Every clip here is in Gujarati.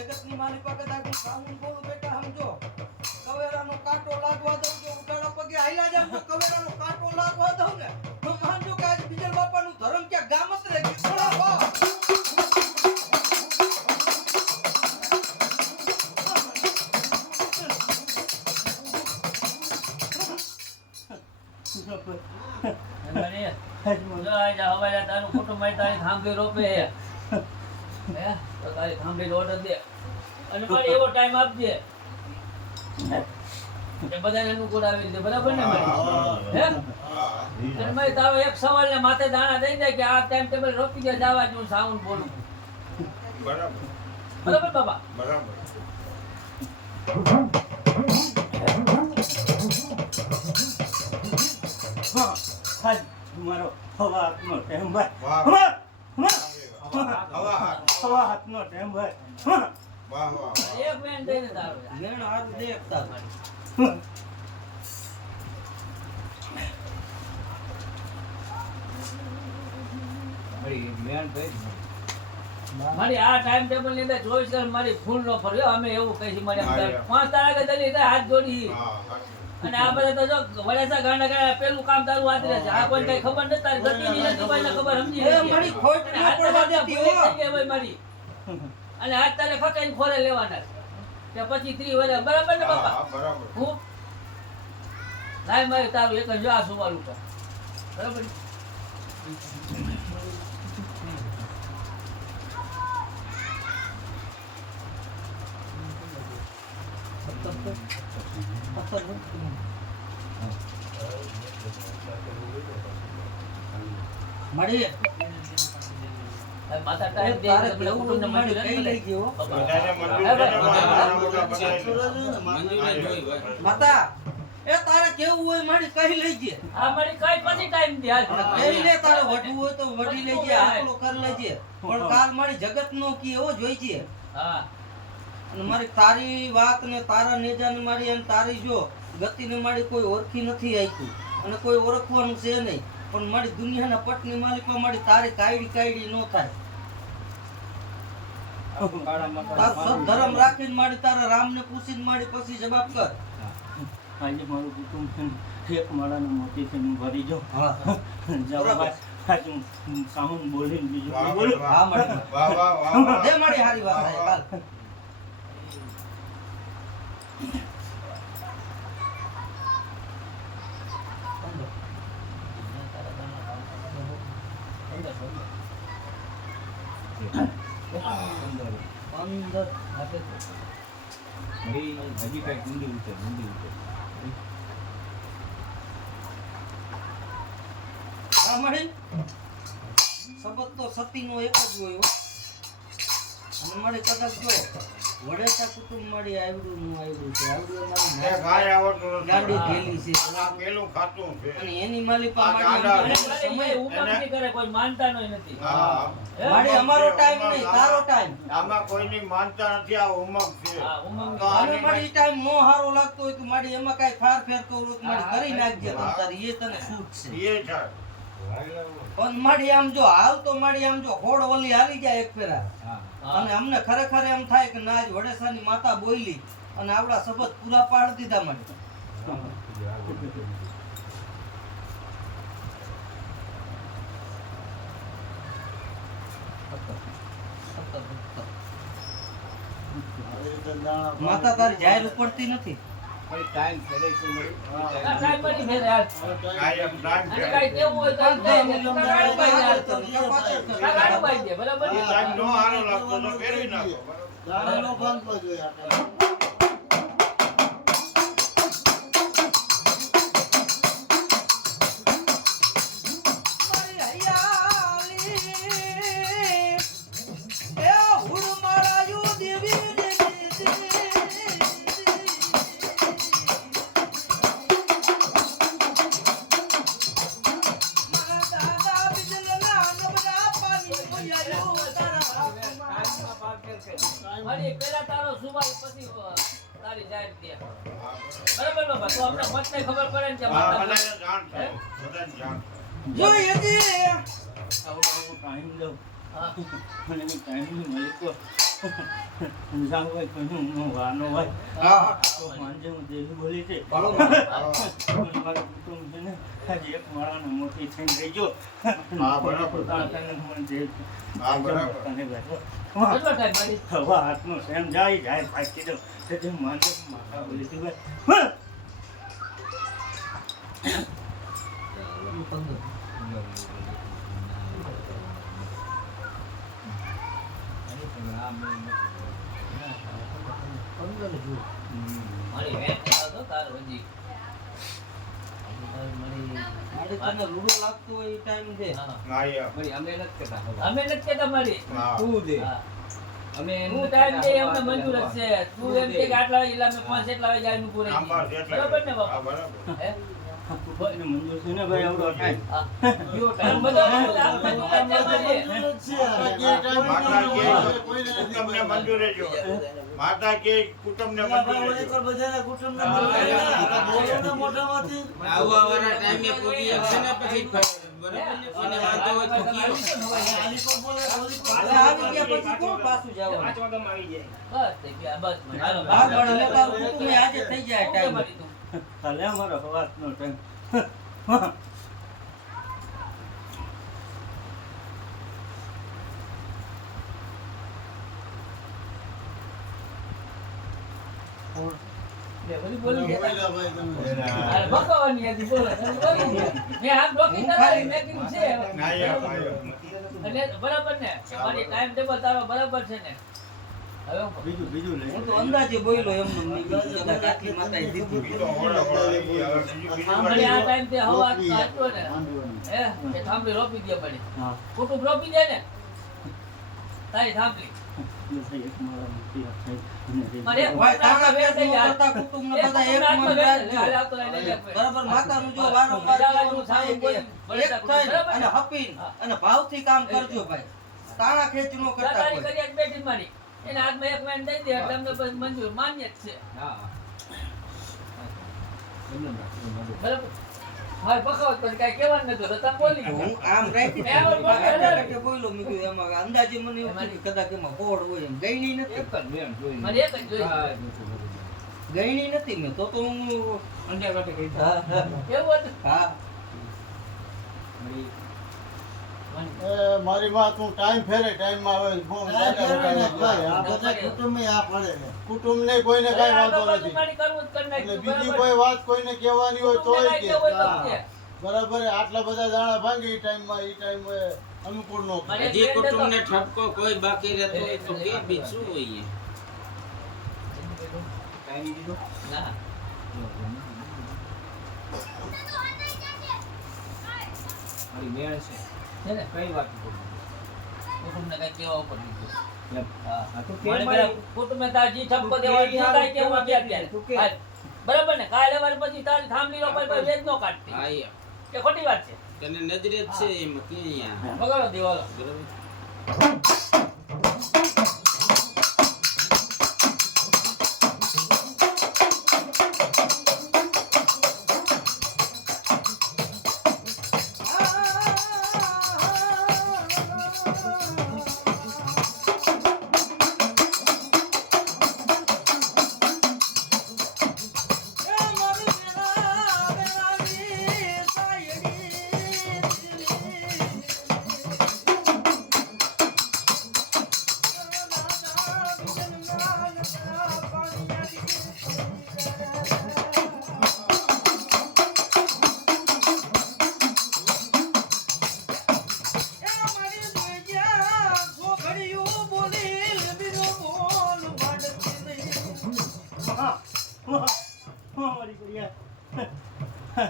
જગતની માલિકા કદાચ હું સાઉન્ડ બોલું બેટા સમજો કવેરાનો કાંટો લાગવા દઉં જો ઉટાડા પગે હાલ્યા જાવ તો કવેરાનો કાંટો લાગવા દઉં ને તો માનજો કે આજ બીજલ બાપાનું ધર્મ ક્યાં ગામત રહે ગયું અને મારે એવો ટાઈમ આપજે એ બધાને અનુકૂળ આવી રીતે બરાબર ને હે અને મેં તારો એક સવાલ ને માથે દાણા દઈ દે કે આ ટાઈમ ટેબલ રોકી દે જવા જ હું સાઉન્ડ બોલું બરાબર બરાબર બાબા બરાબર મારો હવા હાથનો ટેમ ભાઈ હવા હાથનો ટેમ ભાઈ એક મેન દઈને તારો મેણ હાથ દેખતા મારી આ ટાઈમ ટેબલ ની અંદર 24 કલાક મારી ફૂલ નો ફર્યો અમે એવું કહીશું મારી 5 તારીખે દલી હાથ જોડી અને આ બધા તો જો વડાસા ગાંડા ગાંડા પેલું કામ તારું વાત રહે છે આ કોઈ કઈ ખબર નથી તારી ગતિ ની નથી ભાઈને ખબર સમજી એ મારી ખોટ ન પડવા દેતી હો ભાઈ મારી અને આજ તારે ફકાઈને ખોરે લેવાના કે પછી 30 વર્ષ બરાબર ને બાપા બરાબર હું લાય મારે તારું એક જ આ સવાલ ઉપર બરાબર મળી માતા ટાઈમ દે તારે કેવું હોય મળી કઈ લઈ ગયો બધાને માતા એ તારે કેવું હોય મળી કઈ લઈ જે આ મારી કઈ પછી ટાઈમ દે હાલ કઈ લે તારે વઢવું હોય તો વઢી લેજે આટલો કર લેજે પણ કાલ મારી જગત નો કી એવો જોઈ છે હા અને મારી તારી વાત ને તારા નેજાની મારી અને તારી જો ગતિને મારી કોઈ ઓળખી નથી આઈતું અને કોઈ ઓળખવાનું છે નહીં પણ મારી દુનિયાના પટની માલિકો મારી તારી કાયડી નો થાય તાર ધર્મ રાખીને મારી તારા રામને પૂછીને મારી પછી જવાબ કર આજે મારું કુટુંબ છે એક માળાના મોતી છે હું ભરી જાઉં હા જવા આજે હું સાઉન્ડ બોલીને બીજું બોલું હા મળી વાહ વાહ વાહ દે મારી હારી વાત થાય કાલ અંદર હજી કઈ ઊંડી ઉતર હા મળી શબ્દ તો સતીનો એક જ હોય અને મારી કદાચ જો વડેસા કુટુંબ મારી આવડું નું આવ્યું છે આવડું મારી ગાય આવડતું ગાડી થયેલી છે આ પેલું ખાતું છે અને એની માલિકા આ મારી ગાંડા. સમય ઉમંગ ની કરે કોઈ માનતા નથી હા મારી અમારો ટાઈમ નહીં તારો ટાઈમ આમાં કોઈની માનતા નથી આ ઉમંગ છે હા ઉમંગ તો અને આની મારી ટાઈમ નો હારો લાગતો હોય તો મારી એમાં કઈ ફેર કરું તો મારી કરી નાખજે તમ તારી એ તને છૂટ છે એ છે પણ મારી આમ જો હાલ તો મારી આમ જો હોડ ઓલી હાલી જાય એક ફેરા અને અમને ખરેખર એમ થાય કે ના આજ વડેસાની માતા બોલી અને આપડા શબ્દ પૂરા પાડી દીધા મને માતા તારી જાહેર ઉપડતી નથી ટાઈમ મળી ફેરે યાર. કાયમ ટાઈમ અને છે. કાંઈ કેવું હોય તો કહી દે. કાકાનું ભાઈ યાર. કાકાનું ભાઈ દે, બરાબર એ ને? ટાઈમ નો હારો લાગતો તો ફેરવી નાખો. મારી હૈયાલી એ હુડ મારાયું દેવી મારા દાદા બિજલના નબળા પાણી મોયાયું તારા હાથમાં. મારી પહેલા તારો સુવાલ પછી તારી જાહેર ત્યાં. બરાબર ને ભાઈ? તો અમને મતને ખબર પડે ને કે હા, માતા બધાને જાણ છે. બધાને જાણ છે. જોઈએ જી આવો ટાઈમ લો હા. મને ટાઈમ નહીં મળે તો જાવ ભાઈ કોઈનું વાનો હોય હા તો સાંજે હું દેવી બોલી છે બરોબર. મારું કુટુંબ છે ને આજે એક માળાનો મોટી થઈને રહી ગયો હા, બરાબર. તને મને જે હા, બરાબર. તને બેઠો કેટલો ટાઈમ મારી? હવા હાથનો સેમ જાય ફાટી દો તે માનતો માતા બોલી હતી ભાઈ મારી વેટ કરાવતો તારો હજી. મારે તને રૂડો લાગતો હોય એ ટાઈમ છે હા. હા, યાર. અમે નથી કહેતા મારી. હા. હા. તું ટાઈમ દે અમને મંજૂર જ છે. તું એમ કે આટલા વાગે એટલે અમે 5 એટલા વાગે આવીને પૂરે આમ બસ એટલે. બરાબર ને હા, બાપા? બરાબર. હે? કોઈને મંજૂર છે ને ભાઈ આવડો ટાઈમ હા. એમ બધો આમ મંજૂર જ છે મારી. માતા કે કુટુંબને મંજૂર જ જો. માતા કે કુટુંબને મંજૂર જ જો. આવવાવાળા ટાઈમે પૂરી હશે ને પછી બરાબર ને કોઈને વાંધો હોય તો કયો. હવે આવી ગયા પછી કોણ પાછું જવાનું બસ થઈ ગયા, બસ. હાલો, હા પણ હવે તારું કુટુંબ આજે થઈ જાય ઓકે ટાઈમ મારી તું. કાલે અમારો હવાસનો ટાઈમ લે, બધી બોલી ગયા. અરે ભગવાનની હતી, બોલો. તમે બોલી ગયા. મેં આમ ડોકી ના કરી, મેં કીધું છે. ના, યાર, હા, યાર. એટલે બરાબર ને? મારી ટાઈમ ટેબલ તારો બરાબર છે ને? હવે હું બીજું લઈ હું તો અંદાજે બોલ્યો એમને મેં કીધું કદાચ આટલી માતાએ દીધું બીજો હોળો હોળો આવી ગયા. હવે બીજું મને આ બધું. ટાઈમ તે હવા હતો ને હે એ થાંભલી રોપી દે પડી હા કુટુંબ રોપી દે ને તારી થાંભલી એક માળા મોટી થઈ મને એક ભાઈ તારા વેર થઈ જાય. કરતા કુટુંબને એક બધા કુટુંબના એક મન હાથમાં રાખજો. હાલે આવતો એને લે. બરાબર માતાનું જો વારંવાર કહેવાનું થાય કે એક થઈને અને હપીને અને ભાવથી કામ કરજો ભાઈ તાણા ખેંચ નો કરતા તારી કોઈ કરી એક બેટી મારી એના હાથમાં એક વેન દઈ દે એટલે અમને બસ મંજૂર માન્ય જ છે બરાબર હા બખાવત પછી કાંઈ કહેવાનું નતું તો તમે બોલી ગયા. હું આમ રાખી મેં આવું બોલ્યો કાંટે ને. કાંટે બોલ્યો મેં કીધું એમાં અંદાજે મને એવું થયું કે કદાચ એમાં ગોળ હોય એમ ગયણી નથી મને એક જ જોઈ ગયણી નથી મેં તો હું હા હા કેવું હતું હા મારી વાત હું ટાઈમ ફેરે ટાઈમ માં આવે કુટુંબ ને કોઈને કઈ વાંધો નથી એટલે બીજી કોઈ વાત કોઈને કહેવાની હોય તો બરાબર આટલા બધા દાણા ભાંગે એ ટાઈમ માં અનુકૂળ નો થાય. હજી કુટુંબને ઠપકો કોઈ બાકી રહેતો હોય તો કે બીજું હોય ના છે ને કઈ વાત કુટુંબને કઈ કહેવા ઉપર લીધું મારે પેલા કુટુંબે તાર જી ઠપકો દેવાનો છે કાંઈ કહેવા ગયા ત્યારે. હાલ. બરાબર ને કાલે વાર પછી તારી થાંભલી નો પર વેચ નો કાઢતી હા કે ખોટી વાત છે તને નજરે જ છે એમાં ક્યાં બગાડો દેવાલો બરાબર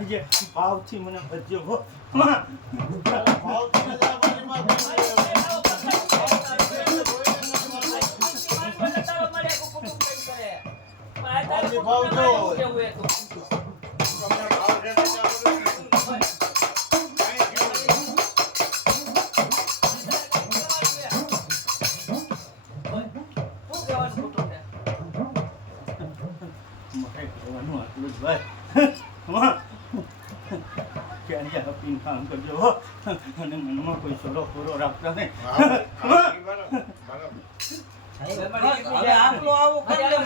આજે ભાવથી મને ભજ્યો હો માં ભાવથી જ આ મારી માં કોઈ તમને ભાવ છે તો ચાલો. મારે કહેવાનું આટલું જ ભાઈ માં કે આજે આપીને કામ કરજો હો અને મનમાં કોઈ સોરો પૂરો રાખતા નહીં હવે આપણો આવું કરી લે.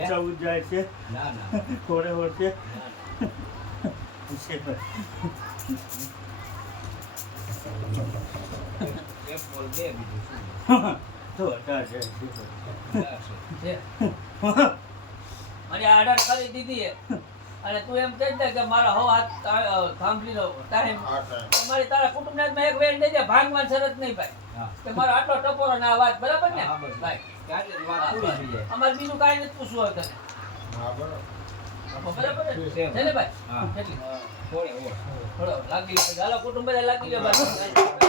જવું જાય છે ના ના થોડે વર્ષે એક બોલ બે બીજું શું? તો અઢાર જાય છે અને આર્ડર કરી દીધી છે અને તું એમ કહી દે કે મારા હો હાથ થાંભલી નો ટાઈમ તમારી તારા કુટુંબ ને એક વેણ દઈ દે ભાગવાન શરત નહીં ભાઈ હા. કે મારો આટલો ટપોરો ના વાત બરાબર ને હા, બસ. ભાઈ ક્યારે જ વાત પૂરી થઈ જાય. અમારે બીજું કાંઈ નથી પૂછવું હોય તને બરાબર ને? છે ને ભાઈ હા. કેટલી થોડે ઓર. થોડો લાગી લે હાલો કુટુંબ બધા લાગી લે ભાઈ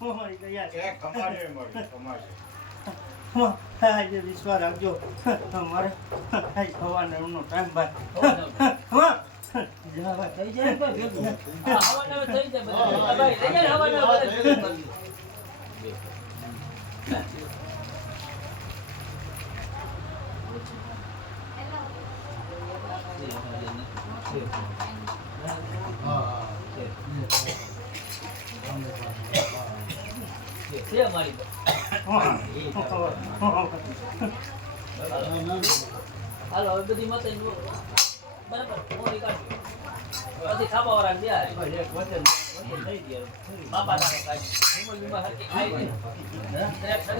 હું મરી ગયા છે. કે કમાશે મળી કમાશે. આજે વિશ્વાસ રાખજો મારે સવારનો ટાઈમ ભાઈ જવા થઈ જાય તો ભેગું. હવાના થઈ જાય બધા. ભાઈ લઈ જાય હવાના બધા. છે અમારી હાલો હવે બધી મત બરાબર મોડી કાઢી પછી ખાવા વાળા દે બાપા તારે કાઢી હરકી ખાઈ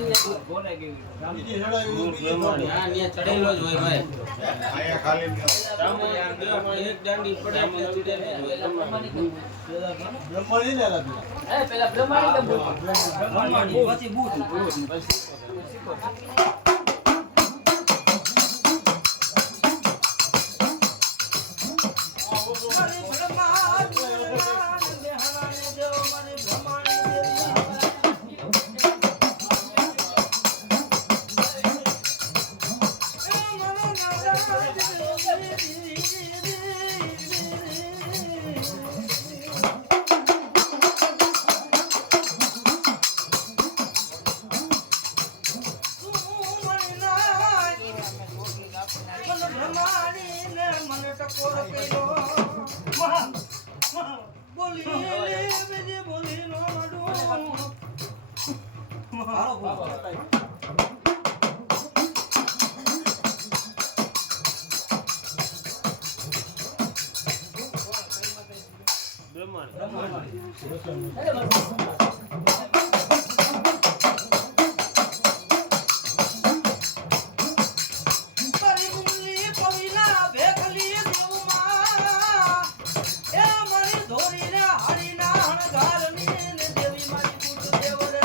લે ગોને ગઈ બીજી સડાઈ બીજી થોડી. હા, ન્યા ચડેલો જ હોય ભાઈ. અહીંયા ખાલી ન હોય. રામો યાર દેવામાં એક દાંડી પડે મને ચડે નહીં હોય. બ્રહ્માણી ને લાગી. પેલા બ્રહ્માણી કે બુદ્ધ? બ્રહ્માણી, પછી બુદ્ધ. મારી બ્રહ્માણી બેહારાને દેવ, મારી બ્રહ્માણી બ્રહ્માણીને મને ટકોર કર્યો. બોલી બીજી બોલી નો માડું. હાલો બાબા. મારી મુંગલી પવિના ભેખલી દેવમાં, એ મારી ધોરીને હરીના હણગારની ને દેવી મારી કુટ દેવ રે.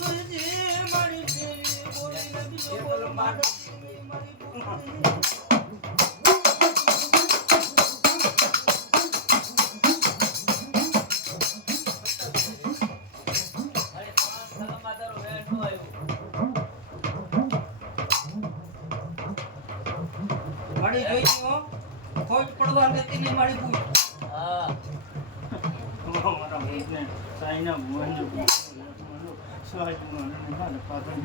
જોઈજી મારી દેવી બોલીને બીજો બોલ માડો મારી બોલી. મારી જોઈ હો ખોજ પડવા નથી ની મારી પૂછ. હા મારા ભૂતને સાઈના ભુવન જો સ્વાય પાછળ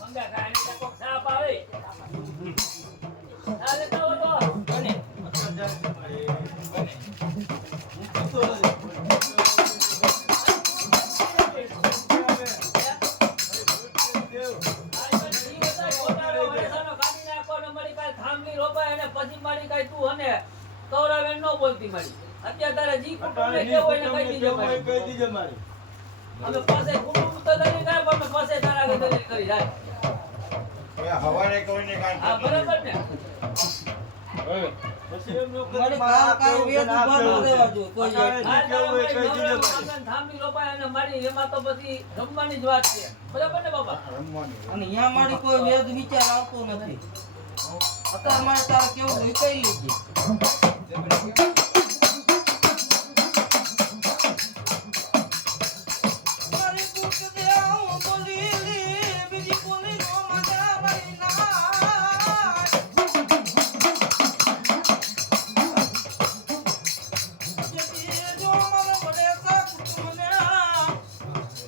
મંગા કાણી કા કોક સાપ આવે આલે તો બને પછી મારી કઈ તું અને કૌરવ એમ ન બોલતી મારી અત્યારે તારે જી કુટુંબ ને કેવો એને કહી દીધો મારી કહી દીજે મારી. અમે પાસે કુટુંબ તો દલી કરે પણ અમે પાસે તારા આગળ દલી કરી જાય હવે હવારે કોઈને કાંઈ હા બરાબર ને પછી એમ નો મારી કામ કામ વેદ ઉભા ન રહેવા જો કોઈ એક. આ કેવું હોય કહી દીજે તારા મારી. મગન થાંભલી લોપાય અને મારી એમાં તો પછી રમવાની જ વાત છે બરાબર ને બાબા રમવાની. અને અહીંયા મારી કોઈ વેદ વિચાર આવતો નથી. અત્યારે મારે તારે કેવું હોય કઈ લેજે. મારી કુટ દેવ બોલી બીજી બોલી નો માગા મારી ના. જેથી જો મારો વડે સા કુટુંબને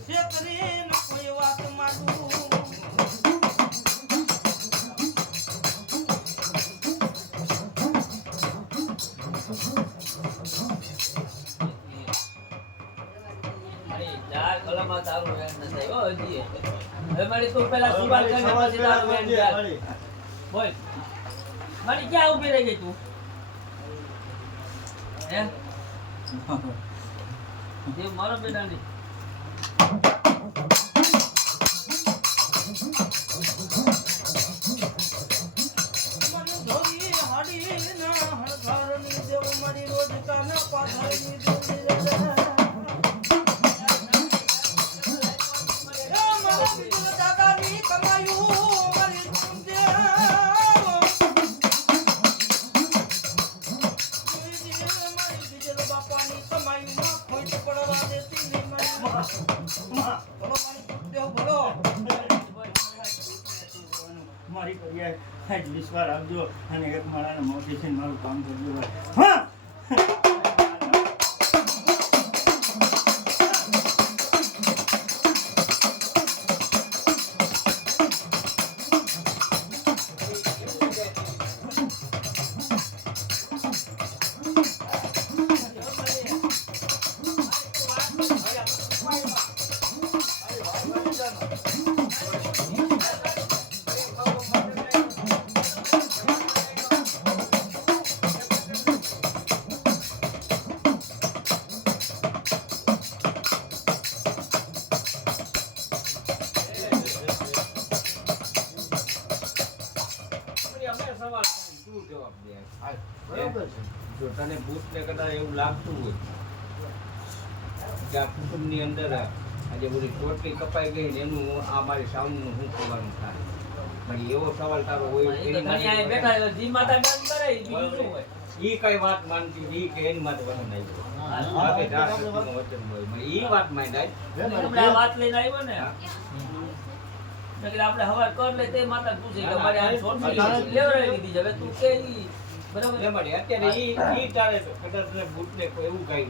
છેતરીને કોઈ વાત માંડું. મારી ચાર કલમમાં તારું વેણ ન થાય હો હજી હવે મારી તું પેલા સુવાલ કરીને પછી તારું વેણ જાય બોલ મારી ક્યાં ઊભી રહી ગઈ તું હે દેવ મારો બેટા નહીં મને ધોરી હાડીના હળગારની દેવ મારી રોજ કાના પાથરની દેવ મારા બીજલ દાદાની કમાયું મારી દેવ મારી બીજલ બાપાની કમાઈમાં ખોટ પડવા દેતી નહીં મારી માં. બોલો મારી દેવ બોલો. મારી કરિયા આજ વિશ્વાસ રાખજો અને એક મારાને મોટી છે મારું કામ કરજો હા અમે સવાલ કરી, શું જવાબ દે? બરાબર છે. જો તને ભૂતને કદાચ એવું લાગતું હોય કે આ કુટુંબની અંદર આજે બધી ટોટલી કપાઈ ગઈ ને એનું આ મારી સામનું શું કરવાનું થાય મારી એવો સવાલ તારો હોય એ તો એની ઘણી આય માટે બેઠા જી માતા ગામ કરે ઈ બીજું શું હોય ઈ કઈ વાત માનતી ઈ કે એની માટે વચન આવ્યું બાકી જા સત્યનું વચન હોય મને ઈ વાત માન્યા હમણાં આ વાત લઈને આવ્યો ને એટલે આપણે હવાર કર લે તે માતા પૂછે કે મારે આ છોડની લેવરાઈ લીધી છે હવે તું કે ઈ બરાબર એ મારી અત્યારે ઈ તારે કદાચ તને ભૂતને કોઈ એવું કઈ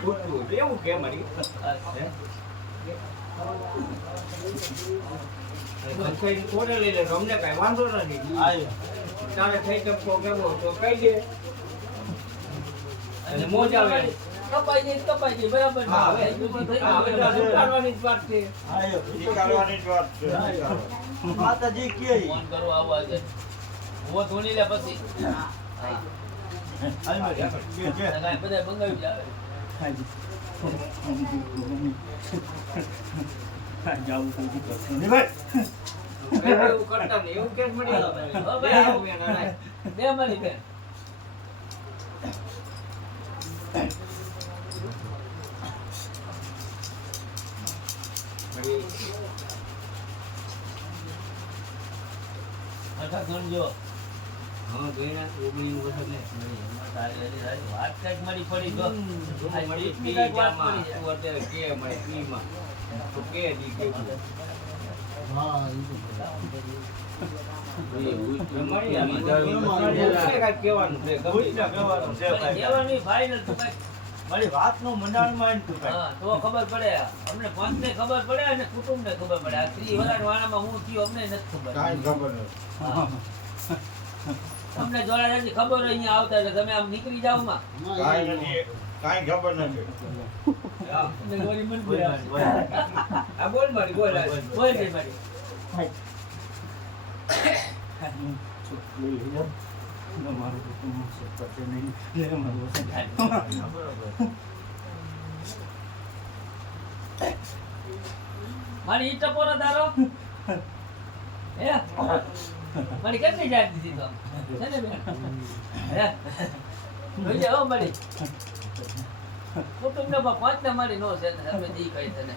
ખૂટતું હોય તો એવું કે મારી કઈ કોને લઈ લે અમને કઈ વાંધો નથી તારે થઈ ટપકો કેવો તો કહી દે અને મોજ આવે કપાઈ જાય બરાબર છે. હા, હવે થઈ ગયું, થઈ હા, હવે ગયું. તો ઉતારવાની જ વાત છે નીકાળવાની જ વાત છે માતાજી કે ફોન કરો આવો આજે હું ધોની લે પછી હા બધા મંગાવી જ આવે જાવું કોઈ કરતો નહીં ભાઈ એવું કરતા ને એવું કેસ મળી હો ભાઈ, આવો. બે મારી બેન અઠા ગણજો હા ગયના 19 વર્ષ ને તારી વાત કઈક મળી પડી જો મળી મળી પી કઈક વાત જામાં પડી તું અત્યારે કે મળી પીમાં તો કે દી કે હા મળી આમાં કાંઈક કહેવાનું છે ગમે કહેવાનું છે ભાઈ દેવાની ફાઇનલ તું કઈક મારી વાતનું મંડાણમાં આવીને તું ભાઈ હા તો ખબર પડે અમને પંચને ખબર પડે અને કુટુંબને ખબર પડે આ 30 વર્ષના વાણામાં હું થયું અમને નથી ખબર કાંઈ ખબર નથી હા. તમને જોડાજાની ખબર હોય અહીંયા આવતા એટલે તમે આમ નીકળી જાવ માં કાંઈ નથી કાંઈ ખબર નથી એટલે ગોળી મન બોલ બોલ ભાઈ, આ બોલ મારી બોલ આ. બોલ દે મારી લઈ લેજો. મારું કુટુંબ છે પછી નહીં લે મારું વચન. મારી ઈ ટપોરો તારો હે મારી કેટલી જાત દીધી તો છે ને બેન હે જોઈ હો મારી કુટુંબને પાંચ ને મારી નો છે ને હવે દી કઈ તને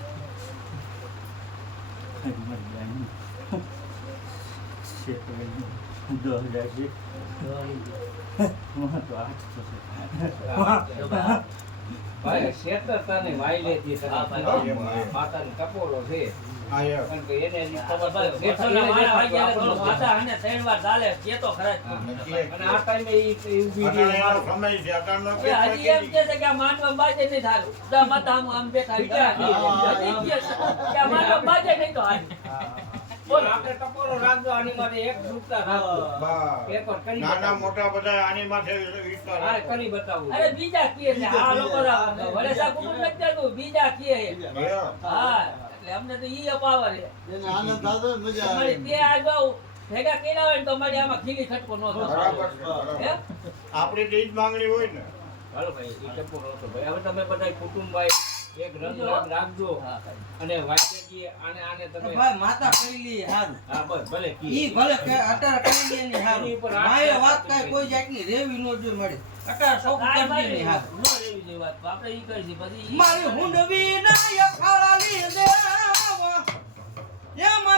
મારી ગાયનું છે તો એનું 10,000 છે. માં તો 8 થશે. ભાઈ શેતર તને વાઈ લેતી તને હા, ભાઈ. માતાનો ટપોરો છે આ યાર કારણ કે એને હજી ખબર ભાઈ, પડે. બેસોના વાળા વાગ્યા એટલે થોડું માથા અને 3 વાર ચાલે કે તો ખરા જ. હા. અને આ ટાઈમે ઈ ઊભી રહી અટાણે એનો મારો. સમય છે અટાણનો એ હજી એમ કે છે કે આ માંડવા બાજે નહીં થારું દા માથા આમ બેઠા ગયા હજી કે આ માંડવા બાજે નહીં તો હાલ બોલ આપણે ટપોરો રાખજો આની માટે એક ડૂબતા રાખજો બા. એક વાર કરી નાના બતાવો. મોટા બધા આની માથે વિસ્તાર હા કરી બતાવું અરે બીજા કીએ છે આ લોકો વડેસા કુટુંબ નથી જતું બીજા કીએ છે. હા એટલે અમને તો ઈ અપાવર છે એને આનંદ થતો હોય ને મજા આવે તમારી તે આગળ ભેગા કર્યા હોય ને તો મારી આમાં ખીલી ખટકો ન થાય. બરાબર છે, હે? બરાબર. આપણે તો ઈ જ માંગણી હોય ને. હાલો ભાઈ એ ટપો રહો તો ભાઈ હવે તમે બધા કુટુંબ ભાઈ એક રંગ રાખજો હા, કાંઈ. અને વાંચેજી આને તમે ભાઈ માતા કરી લી હારું હા બસ ભલે કી ઈ ભલે કે અત્યારે કરી લે ની હારું એની ઉપર હાથ માએ વાત રાખી કાંઈ કોઈ જાતની રેવી નો જોઈ મળે અત્યારે શોખ કાંઈ કરી લે ની મારી હારું ન રહેવી જોઈએ વાત. આપણે ઈ કરી છે પછી ઈ- મારી હુંડવી ના યખાડા લીધે આવા. એ મારી